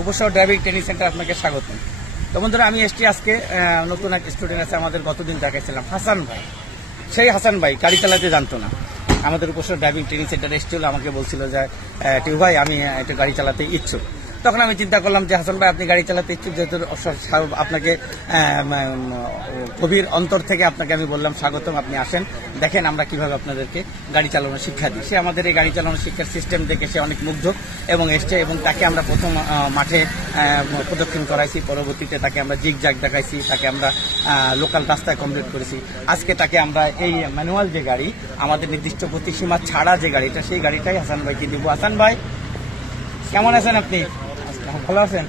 উপশহর driving training centre আপনাকে স্বাগত। তো বন্ধুরা, আমি এসছি আজকে নতুন এক স্টুডেন্ট আছে আমাদের, গতদিন দেখাইছিলাম হাসান ভাই। সেই হাসান ভাই গাড়ি চালাতে জানতো না, আমাদের উপশহর ড্রাইভিং ট্রেনিং সেন্টারে এসেছিল, আমাকে বলছিল যে টিউ ভাই আমি একটু গাড়ি চালাতে ইচ্ছুক। তখন আমি চিন্তা করলাম যে হাসান ভাই আপনি গাড়ি চালাতে ইচ্ছুক যেহেতু আপনাকে গভীর অন্তর থেকে আপনাকে আমি বললাম স্বাগতম, আপনি আসেন, দেখেন আমরা কিভাবে আপনাদেরকে গাড়ি চালানোর শিক্ষা দিই। সে আমাদের এই গাড়ি চালানোর শিক্ষার সিস্টেম দেখে সে অনেক মুগ্ধ এবং এসছে, এবং তাকে আমরা প্রথম মাঠে প্রদক্ষিণ করাইছি, পরবর্তীতে তাকে আমরা জিগজাগ দেখাইছি, তাকে আমরা লোকাল রাস্তায় কমপ্লিট করেছি। আজকে তাকে আমরা এই ম্যানুয়াল যে গাড়ি, আমাদের নির্দিষ্ট গতিসীমা ছাড়া যে গাড়িটা, সেই গাড়িটাই হাসান ভাইকে দিব। হাসান ভাই কেমন আছেন আপনি? ভালো আছেন?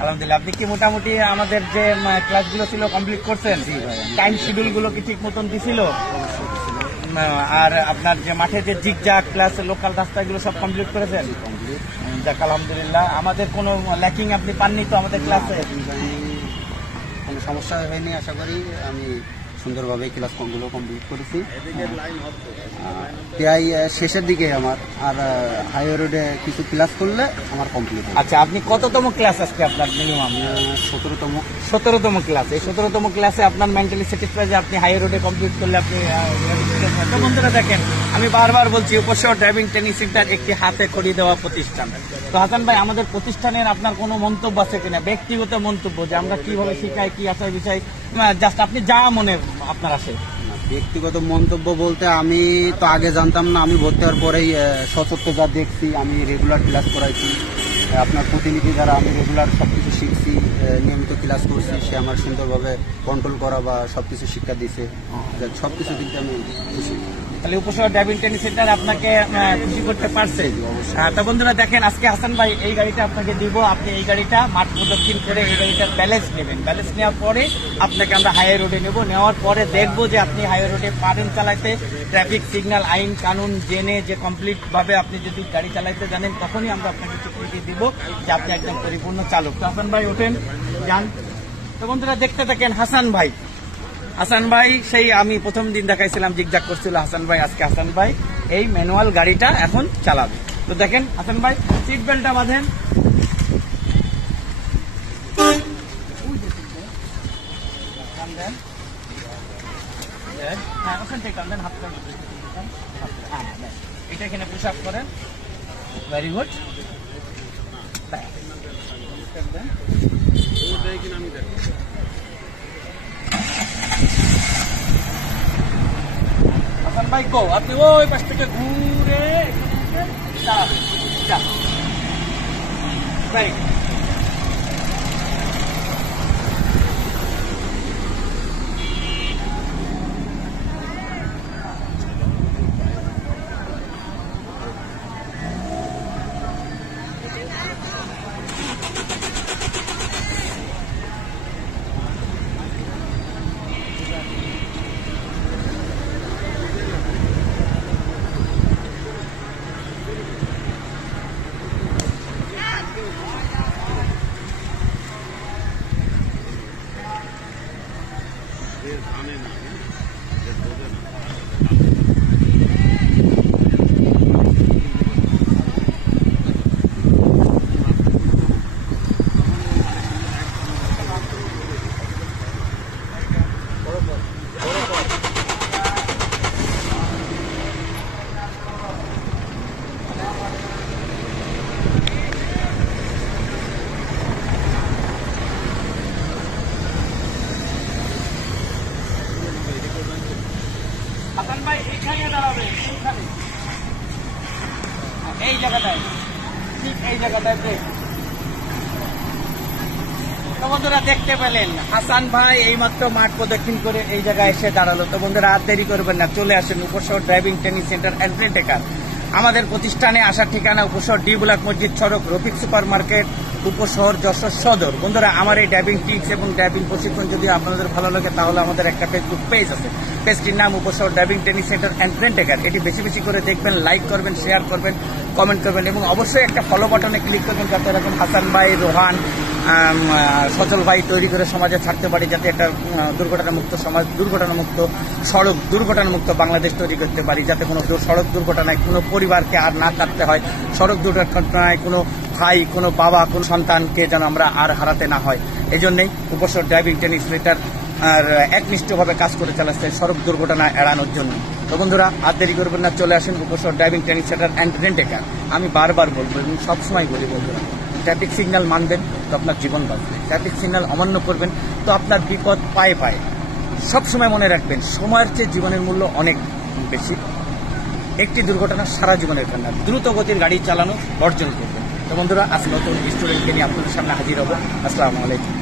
আলহামদুলিল্লাহ। আপনি কি মোটামুটি আমাদের যে ক্লাসগুলো ছিল কমপ্লিট করছেন? টাইম শিডিউল গুলো কি ঠিক মতন দিছিল? আর আপনার যে মাঠে যে জিগজাগ প্লাস লোকাল রাস্তাগুলো সব কমপ্লিট করেছেন? যাক আলহামদুলিল্লাহ। আমাদের কোনো ল্যাকিং আপনি পাননি তো আমাদের ক্লাসে? কোনো সমস্যা হয়নি, আশা করি। আমি সুন্দরভাবে ক্লাসগুলো কমপ্লিট করেছি। প্রায় শেষের দিকে আমার, আর হাইওয়ে রোডে কিছু ক্লাস করলে আমার কমপ্লিট। আচ্ছা, আপনি কততম ক্লাস আজকে আপনার? মিনিমাম 17তম ক্লাস। এই 17তম ক্লাসে আপনার মেন্টালি স্যাটিসফাই যে আপনি হাইওয়ে রোডে কমপ্লিট করলে আপনি? তো বন্ধুরা দেখেন, আমি বারবার বলছি উপশহর ড্রাইভিং ট্রেনিং সেন্টার একটি হাতে খড়ি দেওয়া প্রতিষ্ঠান। তো হাসান ভাই, আমাদের প্রতিষ্ঠানের আপনার কোনো মন্তব্য আছে কিনা, ব্যক্তিগত মন্তব্য, যে আমরা কিভাবে শিখাই, কি আছে বিষয়, জাস্ট আপনি যা মনে আপনার আসে? ব্যক্তিগত মন্তব্য বলতে, আমি তো আগে জানতাম না, আমি ভর্তি হওয়ার পরেই সচত্ব যা দেখছি, আমি রেগুলার ক্লাস করাইছি, আপনার প্রতিনিধি দ্বারা আমি রেগুলার সবকিছু শিখছি, নিয়মিত ক্লাস করছি, সে আমার সুন্দরভাবে কন্ট্রোল করা বা সবকিছু শিক্ষা দিচ্ছে, সবকিছু দিতে আমি খুশি। তাহলে উপশহর ড্রাইভিং ট্রেনিং সেন্টার আপনাকে খুশি করতে পারছে। তো বন্ধুরা দেখেন, আজকে হাসান ভাই এই গাড়িটা আপনাকে দিব। আপনি এই গাড়িটা মাঠ প্রদক্ষিণ করে এই গাড়িটার ব্যালেন্স নেবেন। ব্যালেন্স নেওয়ার পরে আপনাকে আমরা হাইওয়ে রোডে নেব। নেওয়ার পরে দেখবো যে আপনি হাইওয়ে রোডে পারেন চালাইতে, ট্রাফিক সিগন্যাল আইন কানুন জেনে যে কমপ্লিট ভাবে আপনি যদি গাড়ি চালাইতে জানেন, তখনই আমরা আপনাকে স্বীকৃতি দিব যে আপনি একদম পরিপূর্ণ চালক। তো হাসান ভাই ওঠেন, যান। তো বন্ধুরা দেখতে থাকেন হাসান ভাই। হাসান ভাই সেই আমি প্রথম দিন দেখাইছিলাম জিগজাগ করছিল হাসান ভাই, আজকে হাসান ভাই এই ম্যানুয়াল গাড়িটা এখন চালাবে। তো দেখেন হাসান ভাই, সিট বেল্টটা বাঁধেন। হ্যাঁ, ওখান থেকে টান, হাত এটা এখানে পুশ আপ করেন। Very good. হাসান ভাই গো, আপনি ওই পাশ থেকে ঘুরে চালাবেন। Very good. হাসান ভাই এইখানে দাঁড়াবে, এই জায়গাটায়, ঠিক এই জায়গাটায়। তো বন্ধুরা দেখতে পেলেন হাসান ভাই এইমাত্র মাঠ প্রদক্ষিণ করে এই জায়গায় এসে দাঁড়ালো। তো বন্ধুরা আর দেরি করবেন না, চলে আসেন উপশহর ড্রাইভিং ট্রেনিং সেন্টার এন্ট্রি টেকার। আমাদের প্রতিষ্ঠানে আসার ঠিকানা উপশহর ডি ব্লক মসজিদ সড়ক, রফিক সুপার মার্কেট, উপশহর যশোর সদর। বন্ধুরা, আমার এই ড্রাইভিং টিপস এবং ড্রাইভিং প্রশিক্ষণ যদি আপনাদের ভালো লাগে, তাহলে আমাদের একটা ফেসবুক পেজ আছে, পেজটির নাম উপশহর ড্রাইভিং ট্রেনিং সেন্টার অ্যান্ড টেকার। এটি বেশি বেশি করে দেখবেন, লাইক করবেন, শেয়ার করবেন, কমেন্ট করবেন এবং অবশ্যই একটা ফলো বাটনে ক্লিক করবেন, যাতে এরকম হাসান ভাই, রোহান, সচল ভাই তৈরি করে সমাজে ছাড়তে পারি, যাতে একটা দুর্ঘটনামুক্ত সমাজ, দুর্ঘটনামুক্ত সড়ক, দুর্ঘটনামুক্ত বাংলাদেশ তৈরি করতে পারি, যাতে কোনো সড়ক দুর্ঘটনায় কোনো পরিবারকে আর না কাটতে হয়, সড়ক দুর্ঘটনায় কোনো ভাই, কোনো বাবা, কোনো সন্তানকে যেন আমরা আর হারাতে না হয়। এই জন্যই উপসর ড্রাইভিং ট্রেনিং সেন্টার আর একনিষ্ঠভাবে কাজ করে চালাচ্ছে সড়ক দুর্ঘটনা এড়ানোর জন্য। তো বন্ধুরা, আর দেরি করবেন না, চলে আসেন উপসর driving training centre and rent a car. আমি বারবার বলবো এবং সবসময় বলি বন্ধুরা, ট্রাফিক সিগন্যাল মানবেন তো আপনার জীবন বাঁচবে, ট্রাফিক সিগন্যাল অমান্য করবেন তো আপনার বিপদ পায়ে পায়ে। সবসময় মনে রাখবেন, সময়ের চেয়ে জীবনের মূল্য অনেক বেশি। একটি দুর্ঘটনা সারা জীবনের কান্না। দ্রুত গতির গাড়ি চালানো বর্জন করবেন। তো বন্ধুরা, আজ নতুন স্টুডেন্টকে নিয়ে আপনাদের সামনে হাজির হব। আসসালামু আলাইকুম।